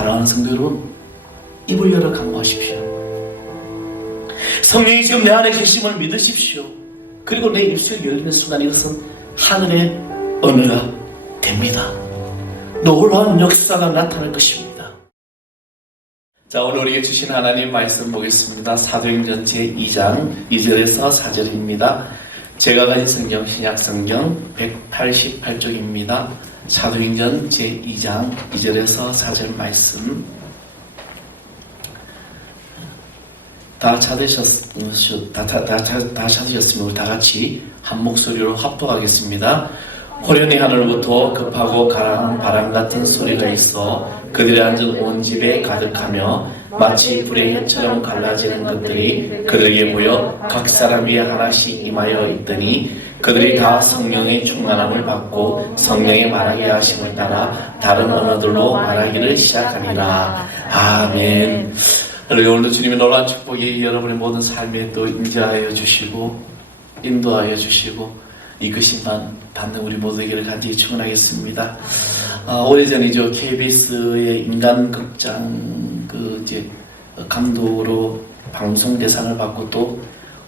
사랑하는 성도 여러분, 입을 열어 강구하십시오. 성령이 지금 내 안에 계심을 믿으십시오. 그리고 내 입술이 열리는 순간 이것은 하늘의 언어가 됩니다. 놀라운 역사가 나타날 것입니다. 자, 오늘 우리에게 주신 하나님 말씀 보겠습니다. 사도행전 제2장 2절에서 4절입니다. 제가 가진 성경 신약성경 188쪽입니다. 사도행전 제2장 2절에서 4절 말씀 다 찾으셨으면 우리 다 같이 한 목소리로 합독하겠습니다. 호련히 하늘로부터 급하고 강한 바람 같은 소리가 있어 그들이 앉은 온 집에 가득하며 마치 불의 혀처럼 갈라지는 것들이 그들에게 보여 각 사람 위에 하나씩 임하여 있더니 그들이 다 성령의 충만함을 받고 성령의 말하게 하심을 따라 다른 언어들로 말하기를 시작하니라. 아멘. 오늘도 주님의 놀라운 축복이 여러분의 모든 삶에 또 임재하여 주시고 인도하여 주시고 이끄심만 받는 우리 모두에게를 간절히 축원하겠습니다. 오래전이죠. KBS의 인간극장 감독으로 방송 대상을 받고 또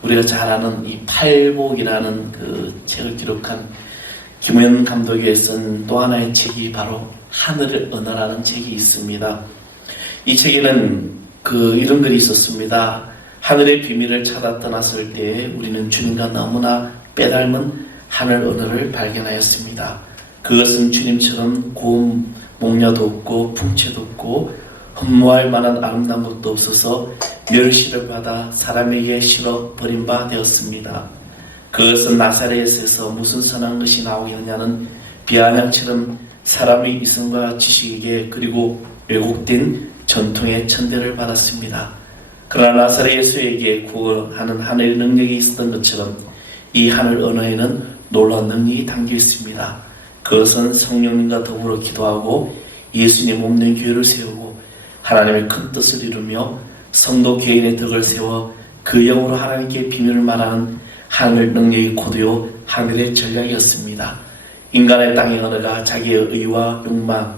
우리가 잘 아는 이 팔복이라는 그 책을 기록한 김우현 감독이 쓴 또 하나의 책이 바로 하늘의 언어라는 책이 있습니다. 이 책에는 이런 글이 있었습니다. 하늘의 비밀을 찾아 떠났을 때 우리는 주님과 너무나 빼닮은 하늘 언어를 발견하였습니다. 그것은 주님처럼 고운 목려도 없고 풍채도 없고 흠모할 만한 아름다운 것도 없어서 멸시를 받아 사람에게 실어 버린 바 되었습니다. 그것은 나사렛에서 무슨 선한 것이 나오겠냐는 비아냥처럼 사람의 이성과 지식에게 그리고 왜곡된 전통의 천대를 받았습니다. 그러나 나사렛 예수에게 구원하는 하늘의 능력이 있었던 것처럼 이 하늘 언어에는 놀라운 능력이 담겨 있습니다. 그것은 성령님과 더불어 기도하고 예수님 몸된 교회를 세우고 하나님의 큰 뜻을 이루며 성도 개인의 덕을 세워 그 영으로 하나님께 비밀을 말하는 하늘 능력의 코드요 하늘의 전략이었습니다. 인간의 땅의 언어가 자기의 의와 욕망,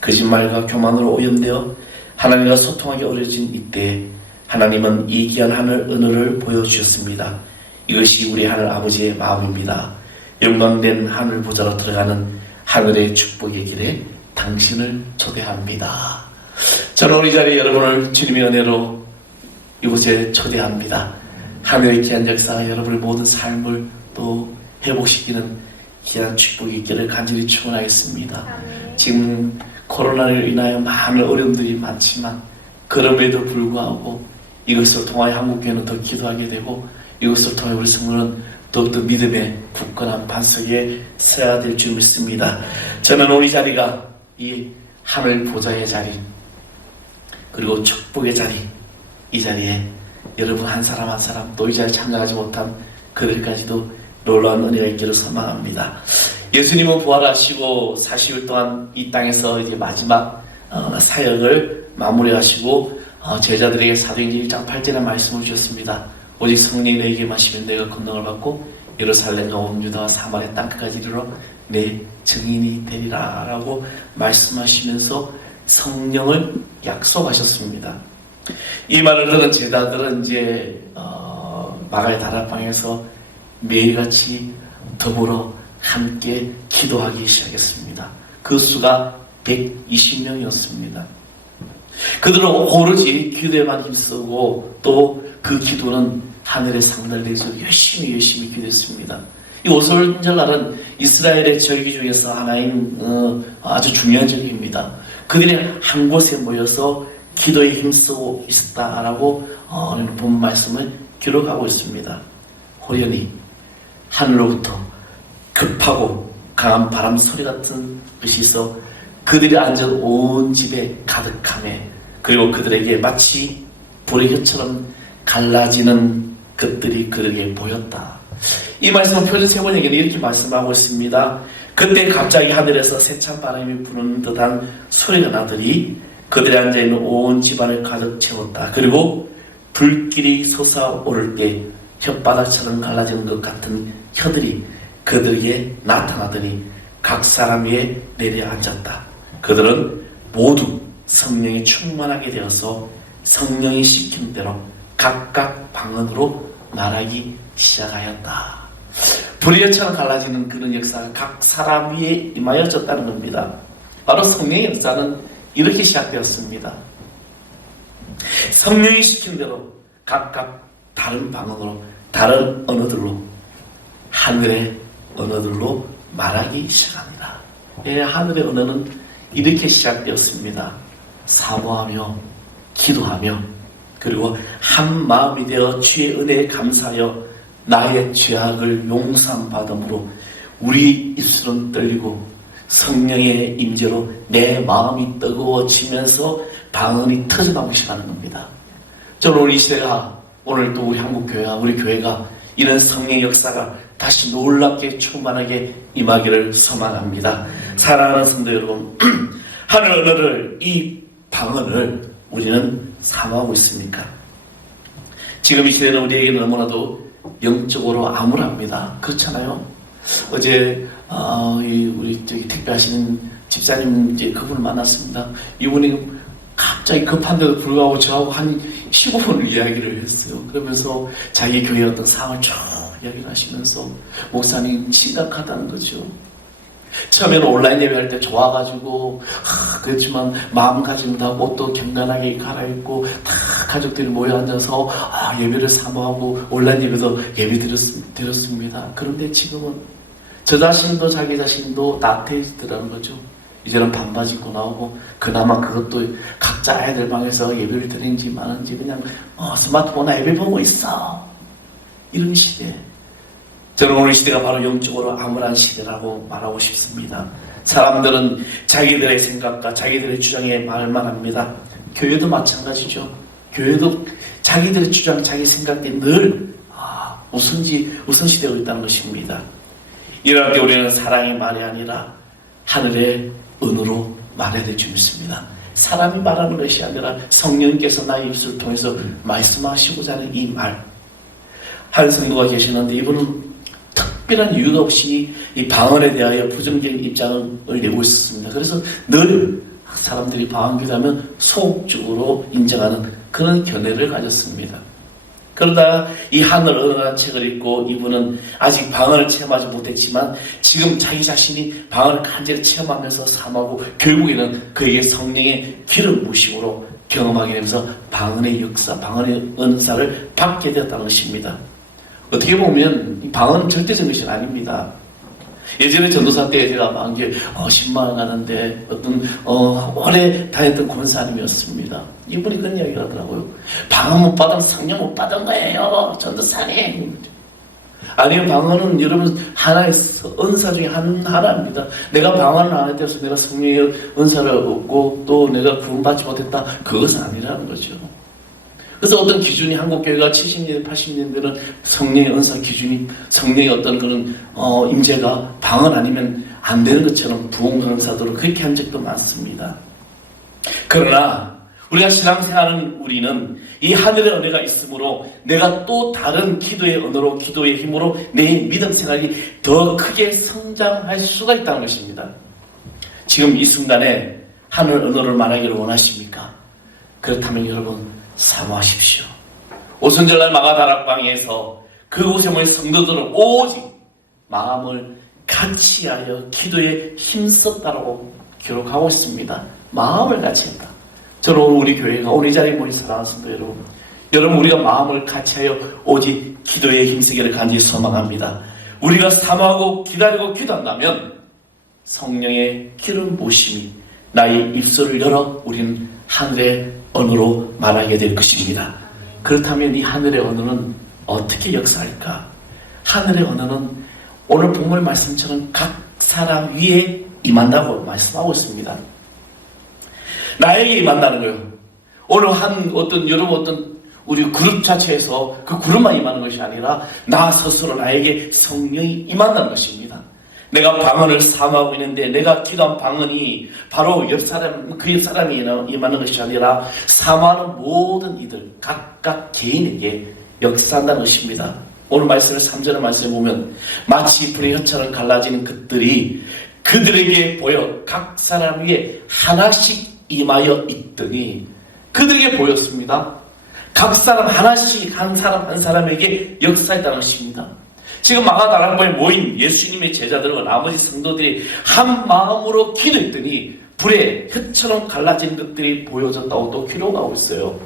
거짓말과 교만으로 오염되어 하나님과 소통하기 어려진 이때 하나님은 이 귀한 하늘 언어를 보여주셨습니다. 이것이 우리 하늘 아버지의 마음입니다. 영광된 하늘 보좌로 들어가는 하늘의 축복의 길에 당신을 초대합니다. 저는 우리 자리에 여러분을 주님의 은혜로 이곳에 초대합니다. 하늘의 귀한 역사가 여러분의 모든 삶을 또 회복시키는 귀한 축복이 있기를 간절히 축원하겠습니다. 지금 코로나로 인하여 많은 어려움들이 많지만 그럼에도 불구하고 이것을 통하여 한국교회는 더 기도하게 되고 이것을 통해 우리 성도는 더욱더 믿음의 굳건한 반석에 서야 될 줄 믿습니다. 저는 우리 자리가 이 하늘 보좌의 자리 그리고 축복의 자리 이 자리에 여러분 한 사람 한 사람 또 이 자리에 참여하지 못한 그들까지도 놀라운 은혜가 있기를 소망합니다. 예수님은 부활하시고 40일 동안 이 땅에서 이제 마지막 사역을 마무리하시고 제자들에게 사도행전 1장 8절의 말씀을 주셨습니다. 오직 성령이 내게 임하시면 내가 권능을 받고 예루살렘과 온 유다와 사마리아 땅끝까지 이르러 내 증인이 되리라 라고 말씀하시면서 성령을 약속하셨습니다. 이 말을 들은 제자들은 이제 마가의 다락방에서 매일같이 더불어 함께 기도하기 시작했습니다. 그 수가 120명이었습니다. 그들은 오로지 기도에만 힘쓰고 또 그 기도는 하늘의 상달을 내서 열심히 기도했습니다. 이 오솔절날은 이스라엘의 절기 중에서 하나인 아주 중요한 절기입니다. 그들이 한 곳에 모여서 기도에 힘쓰고 있었다라고 본 말씀을 기록하고 있습니다. 호련히 하늘로부터 급하고 강한 바람 소리 같은 것이 있어 그들이 앉은 온 집에 가득하매 그리고 그들에게 마치 불의 혀처럼 갈라지는 것들이 그들에게 보였다. 이 말씀은 표준 세 번역에는 이렇게 말씀하고 있습니다. 그때 갑자기 하늘에서 세찬 바람이 부는 듯한 소리가 나더니 그들이 앉아있는 온 집안을 가득 채웠다. 그리고 불길이 솟아오를 때 혓바닥처럼 갈라지는 것 같은 혀들이 그들에게 나타나더니 각 사람 위에 내려앉았다. 그들은 모두 성령이 충만하게 되어서 성령이 시킨 대로 각각 방언으로 말하기 시작하였다. 불의 여처럼 갈라지는 그런 역사가 각 사람 위에 임하여졌다는 겁니다. 바로 성령의 역사는 이렇게 시작되었습니다. 성령이 시킨 대로 각각 다른 방언으로, 다른 언어들로, 하늘의 언어들로 말하기 시작합니다. 예, 하늘의 언어는 이렇게 시작되었습니다. 사모하며 기도하며 그리고 한 마음이 되어 주의 은혜에 감사하여 나의 죄악을 용서받음으로 우리 입술은 떨리고 성령의 임재로 내 마음이 뜨거워지면서 방언이 터져나오기 시작하는 겁니다. 저는 오늘 이 시대가, 오늘 또 우리 한국교회가, 우리 교회가 이런 성령의 역사가 다시 놀랍게 충만하게 임하기를 소망합니다. 사랑하는 성도 여러분, 하늘 언어를, 이 방언을 우리는 사모하고 있습니까? 지금 이 시대는 우리에게 너무나도 영적으로 암울합니다. 그렇잖아요. 어제 우리 택배하시는 집사님 이제 그분을 만났습니다. 이분이 갑자기 급한데도 불구하고 저하고 한 15분을 이야기를 했어요. 그러면서 자기 교회의 어떤 상황을 쭉 이야기를 하시면서 목사님 심각하다는 거죠. 처음에는 온라인 예배할 때 좋아가지고 그렇지만 마음가짐도 하고 옷도 경건하게 갈아입고 다 가족들이 모여 앉아서 예배를 사모하고 온라인 예배도 예배 드렸습니다. 그런데 지금은 저 자신도 자기 자신도 나태해지더라는 거죠. 이제는 반바지 입고 나오고 그나마 그것도 각자 아이들 방에서 예배를 드리는지 마는지 그냥 스마트폰에 예배 보고 있어. 이런 시대. 저는 오늘 시대가 바로 영적으로 암울한 시대라고 말하고 싶습니다. 사람들은 자기들의 생각과 자기들의 주장에 말만 합니다. 교회도 마찬가지죠. 교회도 자기들의 주장, 자기 생각에 늘 우선시되고 있다는 것입니다. 이럴 때 우리는 사랑의 말이 아니라 하늘의 은으로 말해야 될 줄 믿습니다. 사람이 말하는 것이 아니라 성령께서 나의 입술을 통해서 말씀하시고자 하는 이 말. 한 성도가 계시는데 이분은 특별한 이유가 없이 이 방언에 대하여 부정적인 입장을 내고 있었습니다. 그래서 늘 사람들이 방언기도하면 소극적으로 인정하는 그런 견해를 가졌습니다. 그러다가 이 하늘 언어라는 책을 읽고 이분은 아직 방언을 체험하지 못했지만 지금 자기 자신이 방언을 간절히 체험하면서 사모하고 결국에는 그에게 성령의 기름 부으심으로 경험하게 되면서 방언의 역사, 방언의 은사를 받게 되었다는 것입니다. 어떻게 보면 이 방언은 절대적인 것이 아닙니다. 예전에 전도사 때 제가 만개 10만 원 가는데 어떤 오래 다녔던 권사님이었습니다. 이분이 그런 이야기를 하더라고요. 방언 못 받으면 성령 못 받은 거예요, 전도사님. 아니요, 방언은 여러분 하나의 은사 중에 하나입니다. 내가 방언을 안 했대서 내가 성령의 은사를 얻고 또 내가 구원받지 못했다, 그것은 아니라는 거죠. 그래서 어떤 기준이 한국교회가 70년대, 80년대는 성령의 은사 기준이 성령의 어떤 그런 임재가 방언 아니면 안 되는 것처럼 부흥 강사들은 그렇게 한 적도 많습니다. 그러나 우리가 신앙생활하는 우리는 이 하늘의 은혜가 있으므로 내가 또 다른 기도의 언어로, 기도의 힘으로 내 믿음 생활이 더 크게 성장할 수가 있다는 것입니다. 지금 이 순간에 하늘 언어를 말하기를 원하십니까? 그렇다면 여러분 사모하십시오. 오순절날 마가다락방에서 그곳에 모인 성도들은 오직 마음을 같이하여 기도에 힘썼다라고 기록하고 있습니다. 마음을 같이했다. 저는 오늘 우리 교회가 오늘 이 자리에 모인 사랑하는 성도 여러분 우리가 마음을 같이하여 오직 기도에 힘쓰기를 간절히 소망합니다. 우리가 사모하고 기다리고 기도한다면 성령의 기름 부으심이 나의 입술을 열어 우리는 하늘의 언어로 말하게 될 것입니다. 그렇다면 이 하늘의 언어는 어떻게 역사할까? 하늘의 언어는 오늘 본문 말씀처럼 각 사람 위에 임한다고 말씀하고 있습니다. 나에게 임한다는 거예요. 오늘 여러분 어떤 우리 그룹 자체에서 그 그룹만 임하는 것이 아니라 나 스스로 나에게 성령이 임한다는 것입니다. 내가 방언을 사모하고 있는데 내가 기도한 방언이 바로 그 옆 사람이 임하는 것이 아니라 사모하는 모든 이들 각각 개인에게 역사한다는 것입니다. 오늘 말씀을 3절의 말씀에 보면 마치 불의 혀처럼 갈라지는 것들이 그들에게 보여 각 사람 위에 하나씩 임하여 있더니 그들에게 보였습니다. 각 사람 하나씩 한 사람 한 사람에게 역사했다는 것입니다. 지금 마가다락방에 모인 예수님의 제자들과 나머지 성도들이 한 마음으로 기도했더니 불에 혀처럼 갈라진 것들이 보여졌다고 또 기록하고 있어요.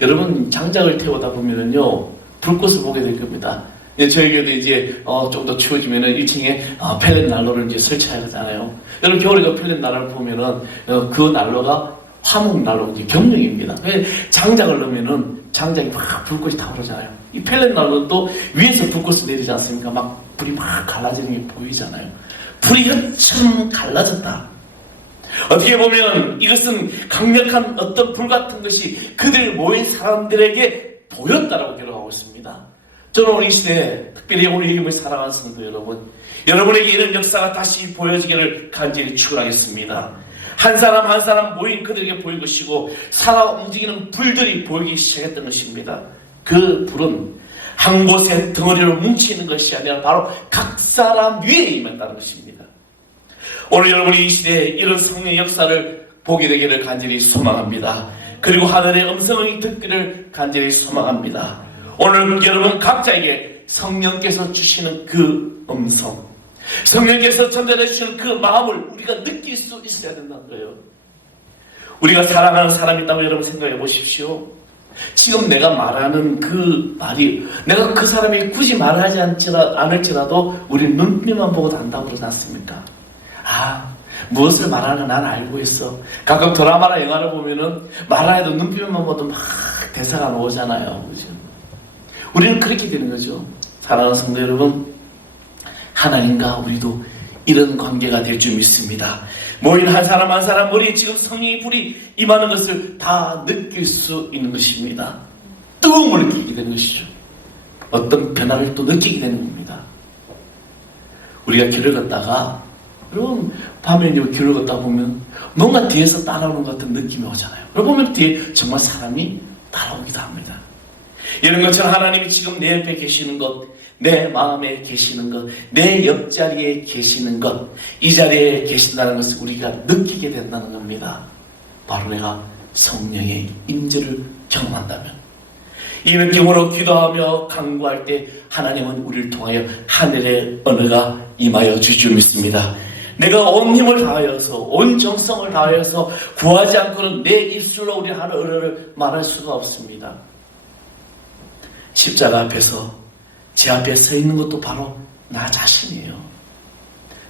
여러분 장작을 태우다 보면은요 불꽃을 보게 될 겁니다. 저희에게도 이제 좀 더 추워지면은 1층에 펠렛 난로를 이제 설치하잖아요. 여러분 겨울에 그 펠렛 난로를 보면은 그 난로가 화목 난로 이제 경령입니다. 장작을 넣으면은 장작이 막 불꽃이 타오르잖아요. 이 펠렛 난로도 위에서 불꽃이 내리지 않습니까? 막 불이 막 갈라지는 게 보이잖아요. 불이 혀처럼 갈라졌다. 어떻게 보면 이것은 강력한 어떤 불 같은 것이 그들 모인 사람들에게 보였다라고 기록하고 있습니다. 저는 우리 시대에 특별히 우리 이름을 사랑하는 성도 여러분, 여러분에게 이런 역사가 다시 보여지기를 간절히 축원하겠습니다. 한 사람 한 사람 모인 그들에게 보인 것이고 살아 움직이는 불들이 보이기 시작했던 것입니다. 그 불은 한 곳에 덩어리로 뭉치는 것이 아니라 바로 각 사람 위에 임했다는 것입니다. 오늘 여러분이 이 시대에 이런 성령의 역사를 보게 되기를 간절히 소망합니다. 그리고 하늘의 음성을 듣기를 간절히 소망합니다. 오늘 여러분 각자에게 성령께서 주시는 그 음성, 성령께서 전달해 주시는 그 마음을 우리가 느낄 수 있어야 된다는 거예요. 우리가 사랑하는 사람이 있다고 여러분 생각해 보십시오. 지금 내가 말하는 그 말이 내가 그 사람이 굳이 말하지 않을지라도 우리 눈빛만 보고도 안다고 그러지 않습니까? 무엇을 말하는 난 알고 있어. 가끔 드라마나 영화를 보면은 말 안 해도 눈빛만 봐도 막 대사가 나오잖아요. 그죠? 우리는 그렇게 되는 거죠. 사랑하는 성도 여러분, 하나님과 우리도 이런 관계가 될 줄 믿습니다. 모인 한 사람 한 사람 머리에 지금 성령의 불이 임하는 것을 다 느낄 수 있는 것입니다. 뜨거움을 느끼게 되는 것이죠. 어떤 변화를 또 느끼게 되는 겁니다. 우리가 길을 걷다가 여러분 밤에 길을 걷다 보면 뭔가 뒤에서 따라오는 것 같은 느낌이 오잖아요. 그러고 보면 뒤에 정말 사람이 따라오기도 합니다. 이런 것처럼 하나님이 지금 내 옆에 계시는 것, 내 마음에 계시는 것, 내 옆자리에 계시는 것, 이 자리에 계신다는 것을 우리가 느끼게 된다는 겁니다. 바로 내가 성령의 임재를 경험한다면, 이 느낌으로 기도하며 간구할 때 하나님은 우리를 통하여 하늘의 언어가 임하여 줄 줄 믿습니다. 내가 온 힘을 다하여서 온 정성을 다하여서 구하지 않고는 내 입술로 우리 하늘 언어를 말할 수가 없습니다. 십자가 앞에서 제 앞에 서 있는 것도 바로 나 자신이에요.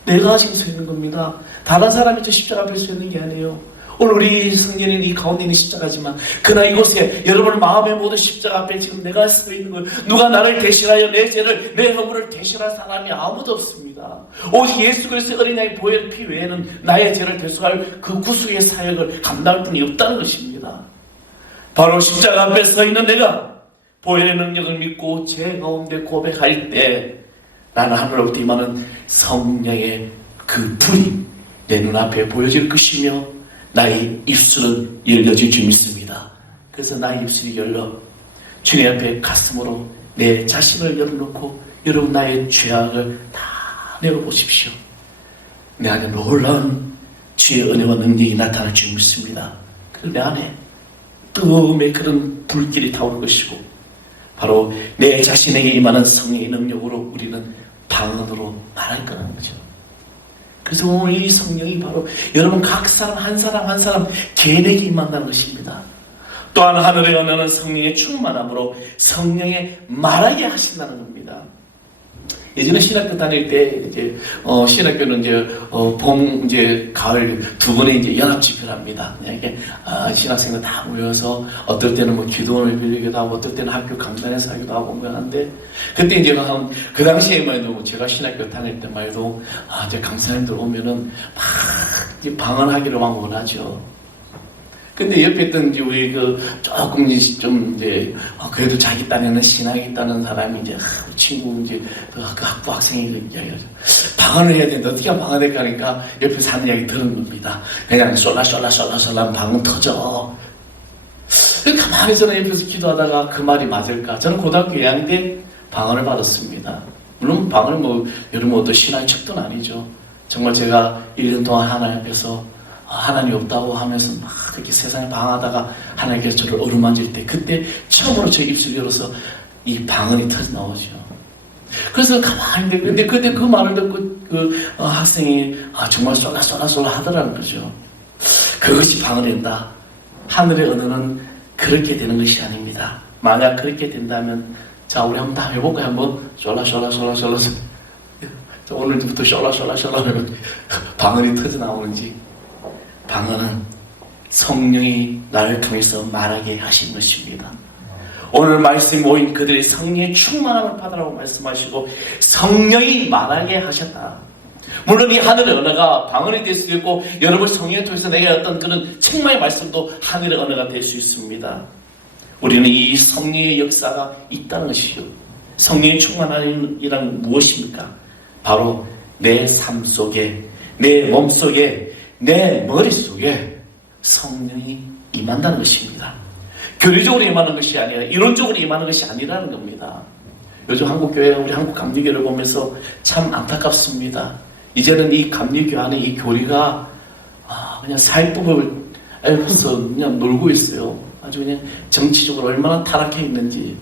내가 지금 서 있는 겁니다. 다른 사람이 저 십자가 앞에 서 있는 게 아니에요. 오늘 우리 성년인 이 가운데 있는 십자가지만 그러나 이곳에 여러분 마음의 모든 십자가 앞에 지금 내가 서 있는 거예요. 누가 나를 대신하여 내 죄를 내 허물을 대신할 사람이 아무도 없습니다. 오직 예수 그리스도의 어린아이 보혈 피 외에는 나의 죄를 대속할 그 구속의 사역을 감당할 분이 없다는 것입니다. 바로 십자가 앞에 서 있는 내가 보혈의 능력을 믿고 제 가운데 고백할 때 나는 하늘로부터 임하는 성령의 그 불이 내 눈앞에 보여질 것이며 나의 입술은 열려질 줄 믿습니다. 그래서 나의 입술이 열려 주님 앞에 가슴으로 내 자신을 열어놓고 여러분 나의 죄악을 다 내려보십시오. 내 안에 놀라운 주의 은혜와 능력이 나타날 줄 믿습니다. 그리고 내 안에 뜨거움의 그런 불길이 타오를 것이고 바로 내 자신에게 임하는 성령의 능력으로 우리는 방언으로 말할 거라는 거죠. 그래서 오늘 이 성령이 바로 여러분 각 사람 한 사람 한 사람 개인에게 임한다는 것입니다. 또한 하늘의 언어는 성령의 충만함으로 성령의 말하게 하신다는 겁니다. 예전에 신학교 다닐 때 이제 신학교는 이제 봄 이제 가을 두 번의 이제 연합 집회를 합니다. 이렇게 신학생들 다 모여서 어떨 때는 뭐 기도원을 빌리기도 하고 어떨 때는 학교 강단에서 하기도 하고 뭐 하는데 그때 이제 그 당시에만 해도 제가 신학교 다닐 때만 해도 이제 강사님들 오면은 막 방언하기를 막 원하죠. 근데 옆에 있던 이제 우리 조금 좀 이제 그래도 자기 딴에는 신학이 있다는 사람이 이제 우리 친구 이제 그 학부 학생이 이야기하죠. 방언을 해야 되는데 어떻게 하면 방언 될까 하니까 옆에서 하는 이야기 들은 겁니다. 그냥 쏠라 방언 터져. 가만히 저는 옆에서 기도하다가 그 말이 맞을까? 저는 고등학교 2학년 때 방언을 받았습니다. 물론 방언은 여러분 어떤 신학의 척도는 아니죠. 정말 제가 1년 동안 하나님 앞에서 하나님이 없다고 하면서 막 그렇게 세상에 방황하다가 하나님께서 저를 어루만질 때, 그때 처음으로 제 입술을 열어서 이 방언이 터져 나오죠. 그래서 가만히 있는데 그때 그 말을 듣고 그 학생이 정말 쏠라 하더라는 거죠. 그것이 방언이 된다. 하늘의 언어는 그렇게 되는 것이 아닙니다. 만약 그렇게 된다면, 자, 우리 한번 다 해볼까요? 한번 쏠라 오늘부터 쏠라 하면 방언이 터져 나오는지. 방언은 성령이 나를 통해서 말하게 하신 것입니다. 오늘 말씀 모인 그들이 성령의 충만함을 받으라고 말씀하시고 성령이 말하게 하셨다. 물론 이 하늘의 언어가 방언이 될 수도 있고, 여러분 성령을 통해서 내게 어떤 그런 책망의 말씀도 하늘의 언어가 될 수 있습니다. 우리는 이 성령의 역사가 있다는 것이죠. 성령의 충만함이란 무엇입니까? 바로 내 삶 속에, 내 몸 속에, 내 머릿속에 성령이 임한다는 것입니다. 교리적으로 임하는 것이 아니라, 이론적으로 임하는 것이 아니라는 겁니다. 요즘 한국교회, 우리 한국 감리교회를 보면서 참 안타깝습니다. 이제는 이 감리교 안에 이 교리가 그냥 사회법을 알고서 그냥 놀고 있어요. 아주 그냥 정치적으로 얼마나 타락해 있는지.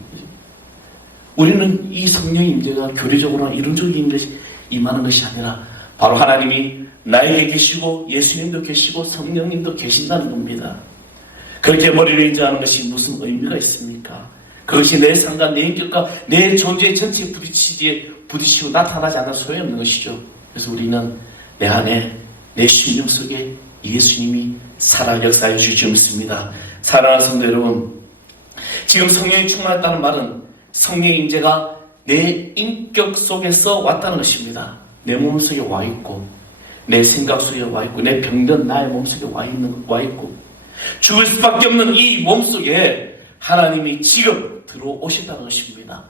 우리는 이 성령의 임재가 교리적으로나 이론적인 것이 임하는 것이 아니라 바로 하나님이 나에게 계시고 예수님도 계시고 성령님도 계신다는 겁니다. 그렇게 머리를 인정하는 것이 무슨 의미가 있습니까? 그것이 내 삶과 내 인격과 내 존재 전체에 부딪히고 나타나지 않아 소용없는 것이죠. 그래서 우리는 내 안에, 내 심령 속에 예수님이 살아 역사해 주시지 않습니다. 사랑하는 성도 여러분, 지금 성령이 충만했다는 말은 성령의 임재가 내 인격 속에서 왔다는 것입니다. 내 몸 속에 와 있고, 내 생각 속에 와 있고, 내 병든 나의 몸 속에 와 있고, 죽을 수밖에 없는 이 몸 속에 하나님이 지금 들어오셨다는 것입니다.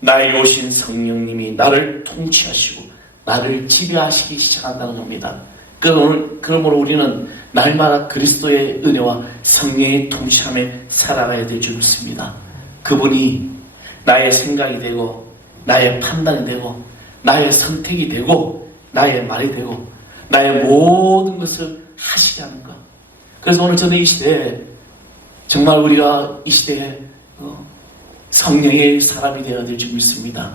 나에게 오신 성령님이 나를 통치하시고 나를 지배하시기 시작한다는 겁니다. 그러므로 우리는 날마다 그리스도의 은혜와 성령의 통치함에 살아가야 될 줄 믿습니다. 그분이 나의 생각이 되고, 나의 판단이 되고, 나의 선택이 되고, 나의 말이 되고, 나의 모든 것을 하시게 하는 것. 그래서 오늘 저는 이 시대에, 정말 우리가 이 시대에 성령의 사람이 되어야 될 줄 믿습니다.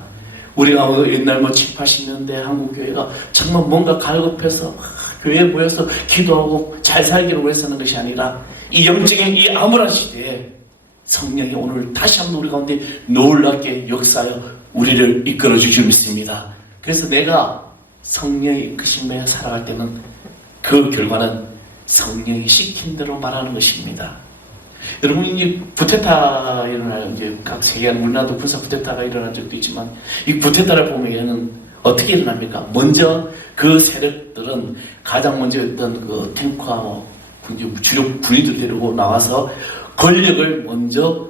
우리가 옛날 7, 80년대 한국교회가 정말 뭔가 갈급해서 교회에 모여서 기도하고 잘 살기를 위해서는 것이 아니라, 이 영적인 이 암울한 시대에 성령이 오늘 다시 한번 우리 가운데 놀랍게 역사하여 우리를 이끌어 주실 줄 믿습니다. 그래서 내가 성령의 이끄심에 살아갈 때는 그 결과는 성령이 시킨 대로 말하는 것입니다. 여러분, 이제 구테타 일어나요. 이제 각 세계한 우리나라도 군사 구테타가 일어난 적도 있지만, 이 구테타를 보면은 어떻게 일어납니까? 먼저 그 세력들은 가장 먼저 어떤 그 탱크와 주력 군인들 데리고 나와서 권력을 먼저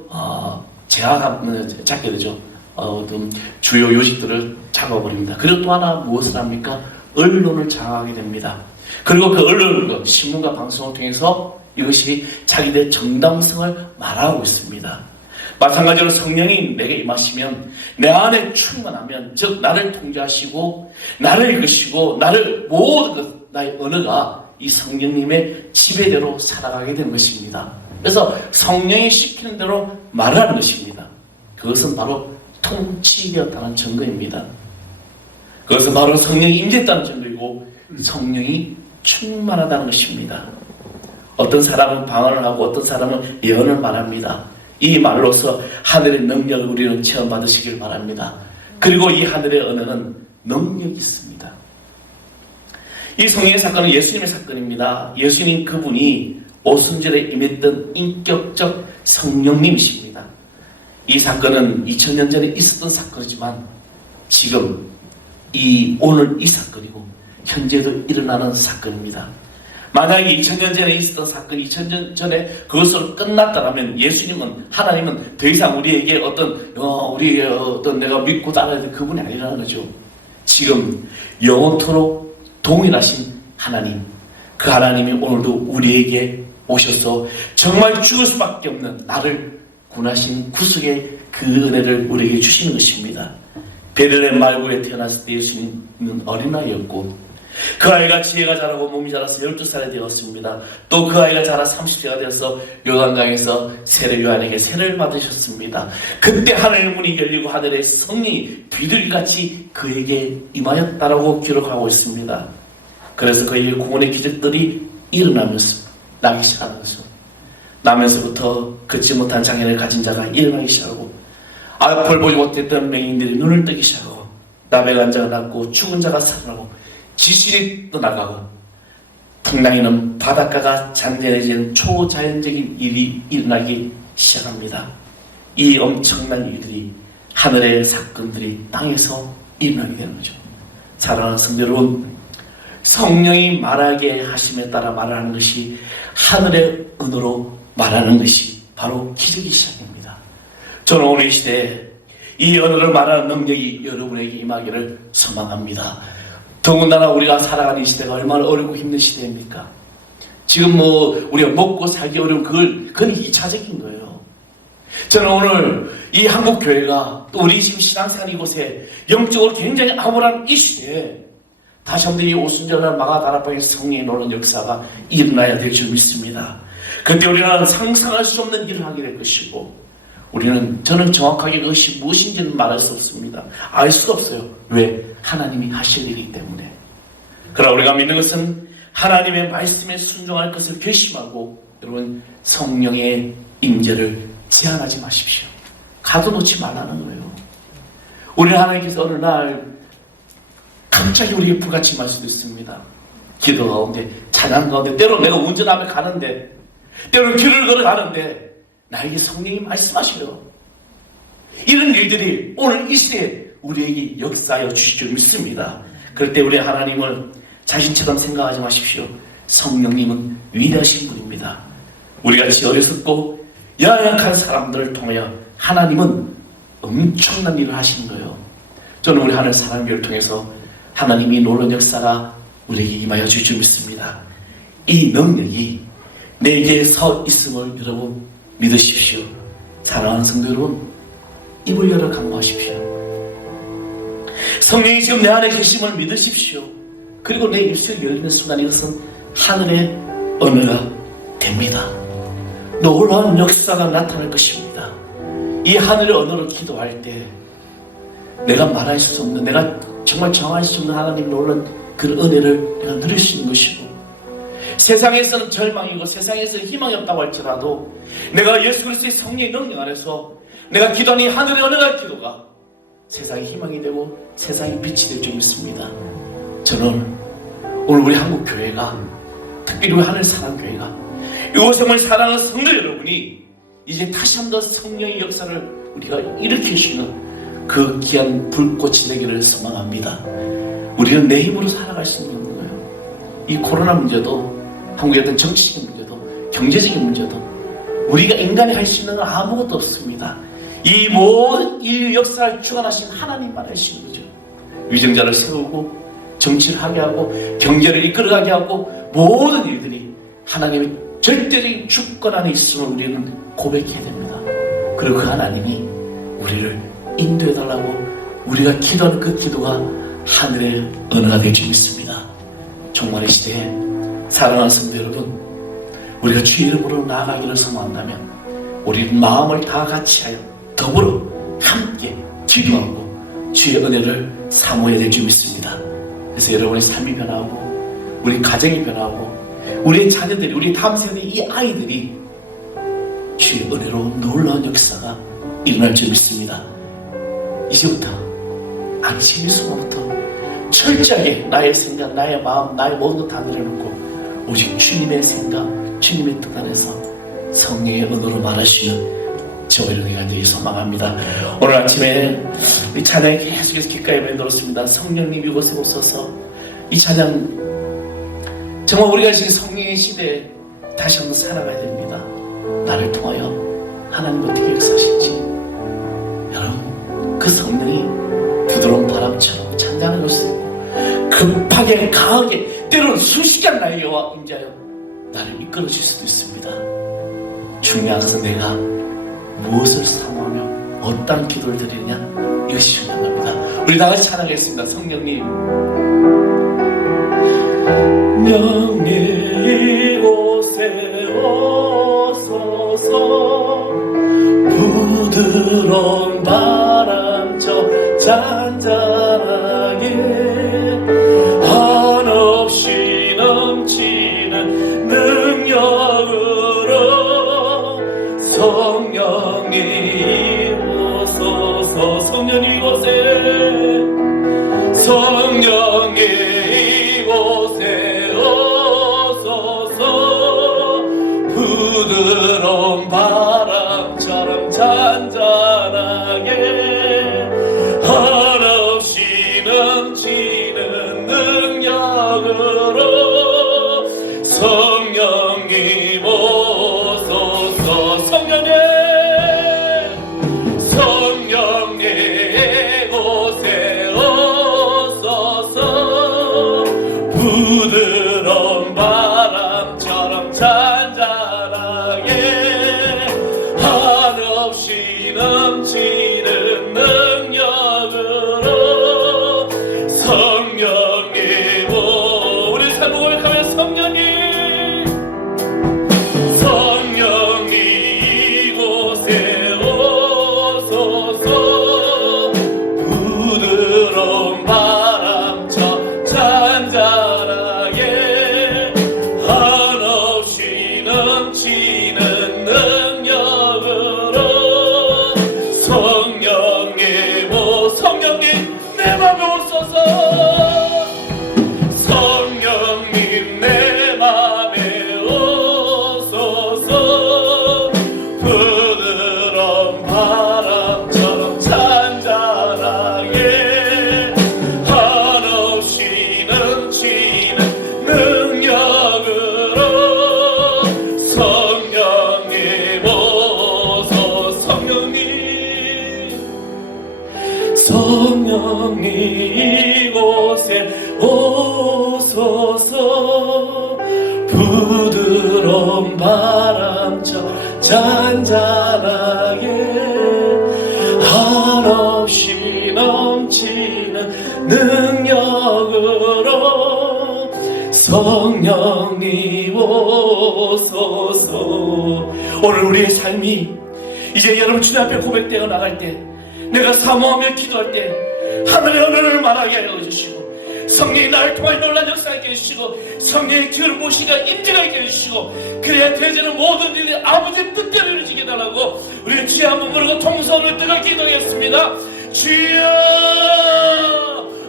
잡게 되죠. 어떤 주요 요직들을 잡아버립니다. 그리고 또 하나 무엇을 합니까? 언론을 장악하게 됩니다. 그리고 그 언론을, 신문과 방송을 통해서 이것이 자기들의 정당성을 말하고 있습니다. 마찬가지로 성령이 내게 임하시면, 내 안에 충만하면, 즉 나를 통제하시고 나를 이끄시고 나를 모든 것, 나의 언어가 이 성령님의 지배대로 살아가게 되는 것입니다. 그래서 성령이 시키는 대로 말하는 것입니다. 그것은 바로 통치되었다는 증거입니다. 그것은 바로 성령이 임재했다는 증거이고 성령이 충만하다는 것입니다. 어떤 사람은 방언을 하고 어떤 사람은 예언을 말합니다. 이 말로서 하늘의 능력을 우리는 체험받으시길 바랍니다. 그리고 이 하늘의 언어는 능력이 있습니다. 이 성령의 사건은 예수님의 사건입니다. 예수님 그분이 오순절에 임했던 인격적 성령님이십니다. 이 사건은 2000년 전에 있었던 사건이지만 지금 오늘 이 사건이고 현재도 일어나는 사건입니다. 만약에 2000년 전에 있었던 사건이 2000년 전에 그것으로 끝났다면 하나님은 더 이상 우리에게 어떤 내가 믿고 따라야 될 그분이 아니라는 거죠. 지금 영원토록 동일하신 하나님, 그 하나님이 오늘도 우리에게 오셔서 정말 죽을 수밖에 없는 나를 구원하신 구속의 그 은혜를 우리에게 주시는 것입니다. 베들레헴 말고에 태어났을 때 예수님은 어린아이였고 그 아이가 지혜가 자라고 몸이 자라서 12살이 되었습니다. 또 그 아이가 자라 30세가 되어서 요단강에서 세례 요한에게 세례를 받으셨습니다. 그때 하늘 문이 열리고 하늘의 성이 비둘기같이 그에게 임하였다라고 기록하고 있습니다. 그래서 그에게 구원의 기적들이 일어나면서 나기 시작하면서 나면서부터 걷지 못한 장애를 가진 자가 일어나기 시작하고 앞을 보지 못했던 맹인들이 눈을 뜨기 시작하고 나병한 자가 낫고 죽은 자가 살아나고 지실이 떠나가고 풍랑에는 바닷가가 잔잔해진 초자연적인 일이 일어나기 시작합니다. 이 엄청난 일들이 하늘의 사건들이 땅에서 일어나게 되는 거죠. 사랑하는 성도 여러분, 성령이 말하게 하심에 따라 말을 하는 것이 하늘의 언어로 말하는 것이 바로 기적의 시작입니다. 저는 오늘 이 시대에 이 언어를 말하는 능력이 여러분에게 임하기를 소망합니다. 더군다나 우리가 살아가는 이 시대가 얼마나 어렵고 힘든 시대입니까? 지금 우리가 먹고 살기 어려운 그건 2차적인 거예요. 저는 오늘 이 한국교회가 또 우리 지금 신앙생활 이곳에 영적으로 굉장히 암울한 이 시대에 다시 한번 이 오순절날 마가다락방의 성령이 노는 역사가 일어나야 될 줄 믿습니다. 그때 우리는 상상할 수 없는 일을 하게 될 것이고 저는 정확하게 그것이 무엇인지는 말할 수 없습니다. 알 수가 없어요. 왜? 하나님이 하실 일이기 때문에. 그러나 우리가 믿는 것은 하나님의 말씀에 순종할 것을 결심하고 여러분 성령의 임재를 제한하지 마십시오. 가둬놓지 말라는 거예요. 우리는 하나님께서 어느 날 갑자기 우리에게 불같이 임할 수도 있습니다. 기도 가운데 찬양 가운데 때로 내가 운전하며 가는데 때로 길을 걸어가는데 나에게 성령이 말씀하셔요. 이런 일들이 오늘 이 시대에 우리에게 역사하여 주실 줄 믿습니다. 그럴 때 우리 하나님을 자신처럼 생각하지 마십시오. 성령님은 위대하신 분입니다. 우리같이 어리석고 연약한 사람들을 통하여 하나님은 엄청난 일을 하시는 거예요. 저는 우리 하늘 사랑교회를 통해서 하나님이 놀라운 역사가 우리에게 임하여 주실 줄 믿습니다. 이 능력이 내게 서 있음을 여러분 믿으십시오. 사랑하는 성도 여러분, 입을 열어 강구하십시오. 성령이 지금 내 안에 계심을 믿으십시오. 그리고 내 입술이 열리는 순간 이것은 하늘의 언어가 됩니다. 놀라운 역사가 나타날 것입니다. 이 하늘의 언어로 기도할 때 내가 말할 수 없는, 내가 정말 정할 수 없는 하나님의 놀라운 그 은혜를 내가 누릴 수 있는 것이고, 세상에서는 절망이고 세상에서는 희망이 없다고 할지라도 내가 예수 그리스도의 성령의 능력 안에서 내가 기도하는 이 하늘의 언어가 기도가 세상의 희망이 되고 세상의 빛이 될 줄 믿습니다. 저는 오늘 우리 한국교회가, 특별히 우리 하늘사랑교회가 이곳에 사랑하는 성도 여러분이 이제 다시 한 번 성령의 역사를 우리가 일으킬 수 있는 그 귀한 불꽃이 되기를 소망합니다. 우리는 내 힘으로 살아갈 수 있는 거예요. 이 코로나 문제도, 한국의 어떤 정치적인 문제도, 경제적인 문제도 우리가 인간이 할 수 있는 건 아무것도 없습니다. 이 모든 인류 역사를 주관하신 하나님만 할 수 있는 거죠. 위정자를 세우고 정치를 하게 하고 경제를 이끌어가게 하고 모든 일들이 하나님의 절대적인 주권 안에 있음을 우리는 고백해야 됩니다. 그리고 그 하나님이 우리를 인도해달라고 우리가 기도하는 그 기도가 하늘의 언어가 될 줄 믿습니다. 종말의 시대에 사랑하는 성도 여러분, 우리가 주의 이름으로 나아가기를 소망한다면 우리는 마음을 다 같이하여 더불어 함께 기도하고 주의 은혜를 사모해야 될 줄 믿습니다. 그래서 여러분의 삶이 변하고 우리 가정이 변하고 우리의 자녀들이, 우리 다음 세대 이 아이들이 주의 은혜로 놀라운 역사가 일어날 줄 믿습니다. 이제부터 안심의 순간부터 철저하게 나의 생각, 나의 마음, 나의 모든 것 다 내려놓고 오직 주님의 생각, 주님의 뜻 안에서 성령의 언어로 말하시는 저와 여러분이 되길 소망합니다. 오늘 아침에 우리 찬양이 계속해서 귓가에 맴돌았습니다. 성령님 이곳에 오셔서, 이 찬양 정말 우리가 지금 성령의 시대에 다시 한번 살아가야 됩니다. 나를 통하여 하나님 어떻게 역사하실지, 여러분 그 성령이 부드러운 바람처럼 찬양하는 것을 급하게 강하게 때로는 순식간 나의 여호와 임자여 나를 이끌어 줄 수도 있습니다. 중요한 것은 내가 무엇을 사모하며 어떤 기도를 드리느냐, 이것이 중요한 겁니다. 우리 다 같이 찬양하겠습니다. 성령님 명예 이곳에 오소서. 부드러운 바람처럼 잔잔하게 한없이 넘치는 능력으로 성령이 오소서. 성령 이곳에, 성령이 이곳에 오소서. 부드러운 바람처럼 잔잔하게 한없이 넘치는 능력으로 성령이 오소서. 성령님, 성령님 이곳에 오소서. 부드러운 바람처럼 잔잔하게 한없이 넘치는 능력으로 성령님. 우리 삶을 고백하면 성령님, 성령님 이곳에 오소서. 부드러운 바람처럼 잔잔하게 한없이 넘치는 능력으로 성령님. 성령님 내 맘에 오소서. 성령님 내 맘에 오소서. 부드러운 바람처럼 잔잔하게 한없이 넘치는 능력으로 성령님 오소서. 성령님, 성령님 이곳에 오소서. 부드러운 바람처럼 잔잔하게 한없이 넘치는 능력으로 성령님 오소서. 오늘 우리의 삶이 이제 여러분 주님 앞에 고백되어 나갈 때, 내가 사모하며 기도할 때 하늘의 은혜를 말하게 하여 주시고, 성령이 나를 통하여 놀란 역사하게 해주시고, 성령의 기름 부으시가 임재하게 해주시고, 그래야 되지는 모든 일이 아버지의 뜻대로 이루어지게 달라고 우리 주여 한번 부르고 통성을 뜨거 기도하겠습니다. 주여,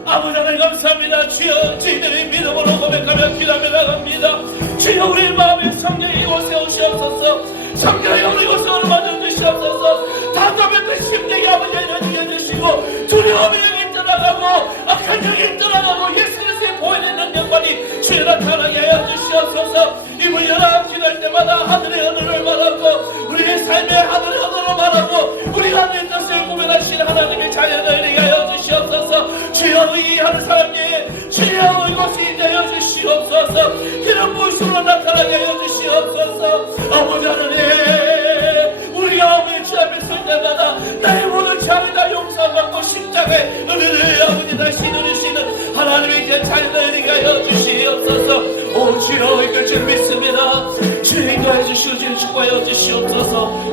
아버지 하나님 감사합니다. 주여, 저희들의 믿음으로 고백하며 기도하며 나갑니다. 주여, 우리 마음의 성령이 이곳에 오시옵소서. 성령의 영을 이곳에 오르마저 주시옵소서. 답답했던 심령이 아버지 에너지게 해주시고, 두려움의 영이 떠나가고 악한 영이 떠나가고 예수 그리스도의 보혈의 능력만이 주여 나타나게 하여 주시옵소서. 이분 연합 기도할 때마다 하늘의 은혜를 말하고 우리의 삶의 하늘의 은혜를 말하고 우리가 하늘의 뜻을 고백하시는 하나님의 자녀를 되게 하여 주시옵소서. 주여, 의하는 삶이 주여 이곳에 인하여 주시옵소서. 이런 모습으로 나타나게 하여 주시옵소서. 아버지 하나님, 우리가 아버지 주 앞에 설 때마다 나의 모든 죄악을 다 용서받고 십자가의 은혜를 아버지 다시 누리시는 하나님의 자녀들 되게 하여 주시옵소서. 오 주여, 이걸 줄 믿습니다. 주여 인도해 주시고 주여 축복하여 주시옵소서.